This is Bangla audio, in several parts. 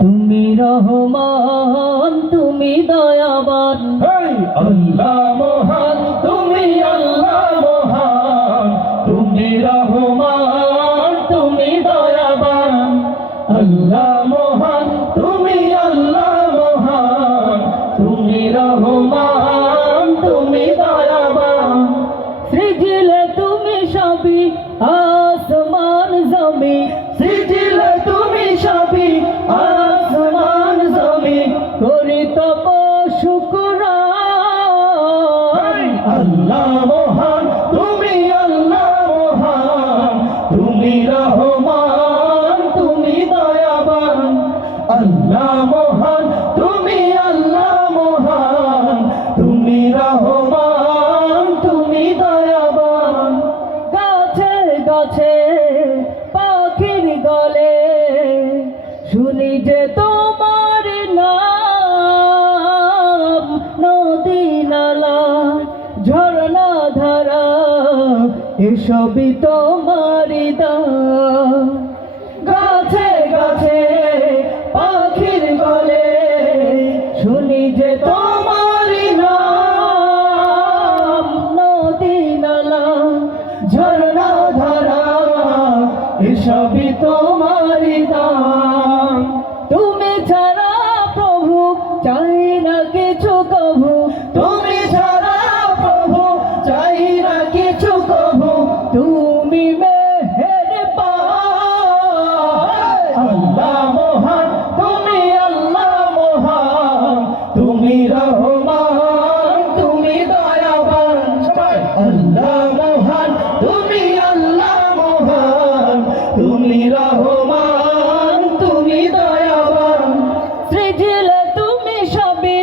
তুমি রহমান, তুমি দয়াবান। আল্লাহ মহান, তুমি আল্লাহ মহান। তুমি রহমান, তুমি দয়াবান। আল্লাহ মহান, তুমি আল্লাহ মহান। তুমি রহমান করি তপ শুকুরান আল্লাহ মহান তুমি আল্লাহ মহান তুমি রহমান তুমি দয়াবান। আল্লাহ মহান তুমি আল্লাহ মহান তুমি রহমান তুমি দয়াবান। গাছে গাছে পাখির গলে শুনি যে তোমার এসবই তোমারই দাম গাছে গাছে, পাখির গলে শুনি যে তোমার নাম। নদী নালা, ঝর্ণা ধারা, এসবই তোমারই সৃজিলে তুমি জমি।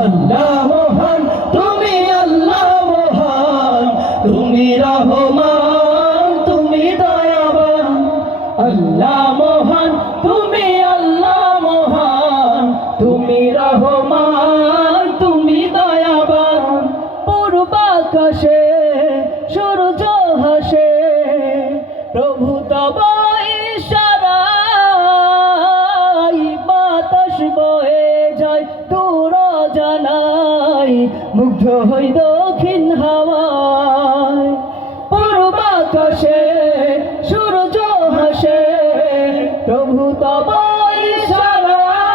আল্লাহ মহান তুমি আল্লাহ মহান তুমি রহমান। সূর্য হাসে প্রভু তব ইশারায় বাতাস বয়ে যায় দূর জানাই, মুগ্ধ হই দক্ষিণ হাওয়ায়। পূর্বাকাশে সূর্য হাসে প্রভু তব ইশারায়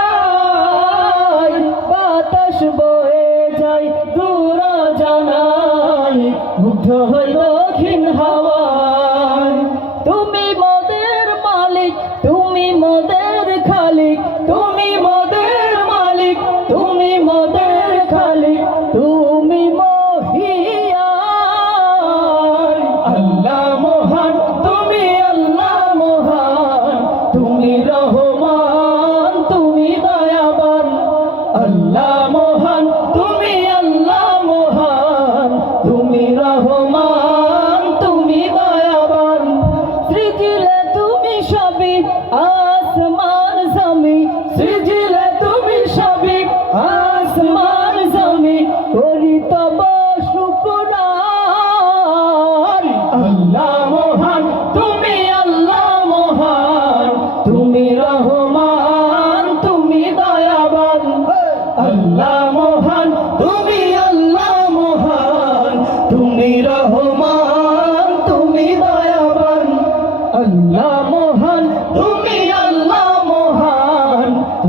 বাতাস বয়ে যায় দূর জানাই, মুগ্ধ সবই আসমান জমি, সৃজিলে তুমি আসমান জমি করি তব শুকুরান। আল্লাহ মহান, তুমি আল্লাহ মহান, তুমি রহমান, তুমি দয়াবান। আল্লাহ মহান, তুমি আল্লাহ মহান, তুমি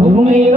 আল্লাহ মহান